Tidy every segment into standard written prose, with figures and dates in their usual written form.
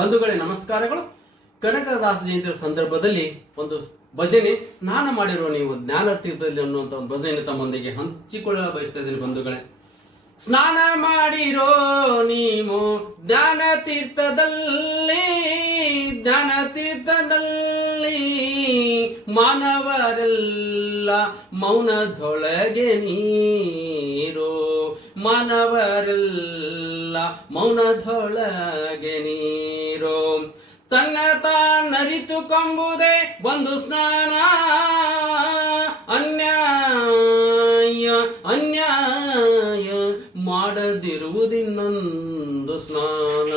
ಬಂಧುಗಳೇ ನಮಸ್ಕಾರಗಳು. ಕನಕದಾಸ ಜಯಂತಿ ಸಂದರ್ಭದಲ್ಲಿ ಒಂದು ಭಜನೆ ಸ್ನಾನ ಮಾಡಿರುವ ನೀವು ಜ್ಞಾನ ತೀರ್ಥದಲ್ಲಿ ಅನ್ನುವಂಥ ಒಂದು ಭಜನೆ ತಮ್ಮೊಂದಿಗೆ ಹಂಚಿಕೊಳ್ಳಲು ಬಯಸ್ತಾ ಇದ್ದೀನಿ ಬಂಧುಗಳೇ. ಸ್ನಾನ ಮಾಡಿರೋ ನೀವು ಜ್ಞಾನ ತೀರ್ಥದಲ್ಲಿ, ಜ್ಞಾನ ತೀರ್ಥದಲ್ಲಿ ಮಾನವರೆಲ್ಲ ಮೌನದೊಳಗೆ ನೀರು, ಮಾನವರೆಲ್ಲ ಮೌನದೊಳಗೆ ನೀರು. ತನ್ನ ತಾನರಿತುಕೊಂಬುದೇ ಒಂದು ಸ್ನಾನ, ಅನ್ಯಾಯ ಅನ್ಯಾಯ ಮಾಡದಿರುವುದಿನ್ನೊಂದು ಸ್ನಾನ.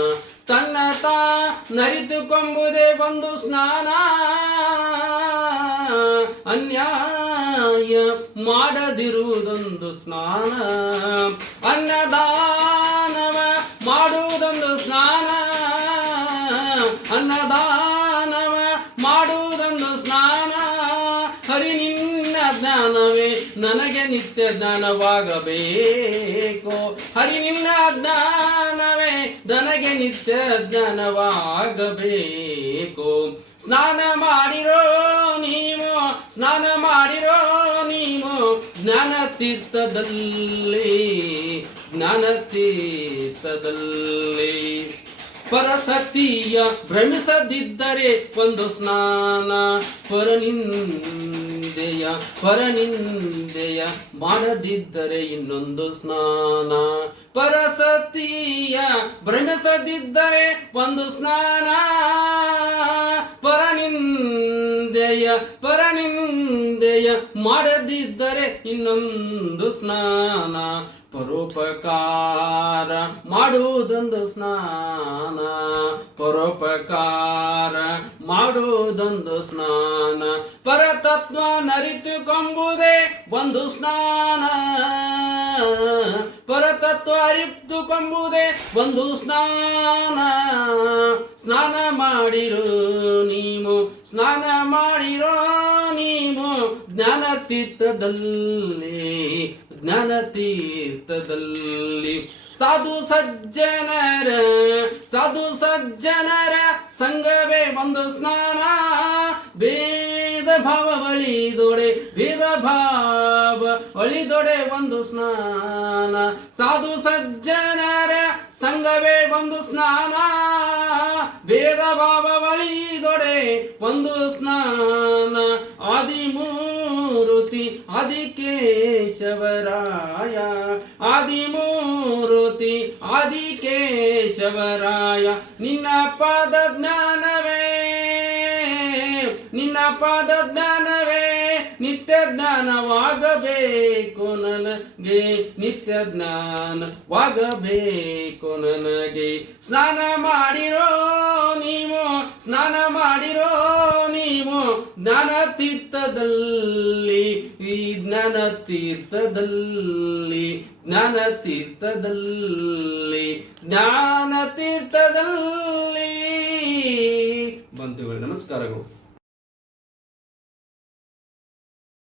ತನ್ನ ತಾನರಿತುಕೊಂಬುದೇ ಒಂದು ಸ್ನಾನ, ಅನ್ಯಾಯ ಮಾಡದಿರುವುದೊಂದು ಸ್ನಾನ. ಅನ್ನದಾನವ ಮಾಡುವುದೊಂದು ಸ್ನಾನ, ಅನ್ನದಾನವ ಮಾಡುವುದೊಂದು ಸ್ನಾನ. ಹರಿ ನಿನ್ನ ಜ್ಞಾನವೇ ನನಗೆ ನಿತ್ಯ ಜ್ಞಾನವಾಗಬೇಕು, ಹರಿ ನಿನ್ನ ಜ್ಞಾನವೇ ನನಗೆ ನಿತ್ಯ ಜ್ಞಾನವಾಗಬೇಕು. ಸ್ನಾನ ಮಾಡಿರೋ ನೀವು, ಸ್ನಾನ ಮಾಡಿರೋ ನೀವು ಜ್ಞಾನ ತೀರ್ಥದಲ್ಲಿ, ಜ್ಞಾನ ತೀರ್ಥದಲ್ಲಿ. ಪರಸತಿಯ ಭ್ರಮಿಸದಿದ್ದರೆ ಒಂದು ಸ್ನಾನ, ಪರನಿಂದೆಯ ಪರನಿಂದೆಯ ಮಾಡದಿದ್ದರೆ ಇನ್ನೊಂದು ಸ್ನಾನ. ಪರಸತಿಯ ಭ್ರಮಿಸದಿದ್ದರೆ ಒಂದು ಸ್ನಾನ, ಪರನಿಂದೆಯ ಪರನಿಂದೆಯ ಮಾಡದಿದ್ದರೆ ಇನ್ನೊಂದು ಸ್ನಾನ. ಪರೋಪಕಾರ ಮಾಡುವುದೊಂದು ಸ್ನಾನ, ಪರೋಪಕಾರ ಮಾಡುವುದೊಂದು ಸ್ನಾನ. ಪರತತ್ವ ನರಿತುಕೊಂಬುದೇ ಒಂದು ಸ್ನಾನ, ಪರತತ್ವ ಅರಿತುಕೊಂಬುದೇ ಒಂದು ಸ್ನಾನ. ಸ್ನಾನ ಮಾಡಿರೋ ನೀವು, ಸ್ನಾನ ಮಾಡಿರೋ ನೀವು ಜ್ಞಾನ ತೀರ್ಥದಲ್ಲಿ, ಜ್ಞಾನ ತೀರ್ಥದಲ್ಲಿ. ಸಾಧು ಸಜ್ಜನರ ಸಾಧು ಸಜ್ಜನರ ಸಂಘವೇ ಒಂದು ಸ್ನಾನ, ಭೇದ ಭಾವ ಒಳಿದೊಡೆ ಭೇದ ಭಾವ ಒಳಿದೊಡೆ ಒಂದು ಸ್ನಾನ. ಸಾಧು ಸಜ್ಜನರ ಸಂಘವೇ ಒಂದು ಸ್ನಾನ, ಭೇದ ಭಾವ ಒಳಿದೊಡೆ ಒಂದು ಸ್ನಾನ. ಆದಿಮೂರುತಿ ಆದಿಕೇಶವರಾಯ, ಆದಿಮೂರುತಿ ಆದಿಕೇಶವರಾಯ. ನಿನ್ನ ಪಾದ ಜ್ಞಾನವೇ, ನಿನ್ನ ಪಾದ ಜ್ಞಾನವೇ ನಿತ್ಯ ಜ್ಞಾನವಾಗಬೇಕು ನನಗೆ, ನಿತ್ಯ ಜ್ಞಾನವಾಗಬೇಕು ನನಗೆ. ಸ್ನಾನ ಮಾಡಿರೋ ನೀವು, ಸ್ನಾನ ಮಾಡಿರೋ ನೀವು ಜ್ಞಾನ ತೀರ್ಥದಲ್ಲಿ, ಈ ಜ್ಞಾನ ತೀರ್ಥದಲ್ಲಿ, ಜ್ಞಾನ ತೀರ್ಥದಲ್ಲಿ, ಜ್ಞಾನ ತೀರ್ಥದಲ್ಲಿ. ಬಂಧುಗಳೇ ನಮಸ್ಕಾರಗಳು.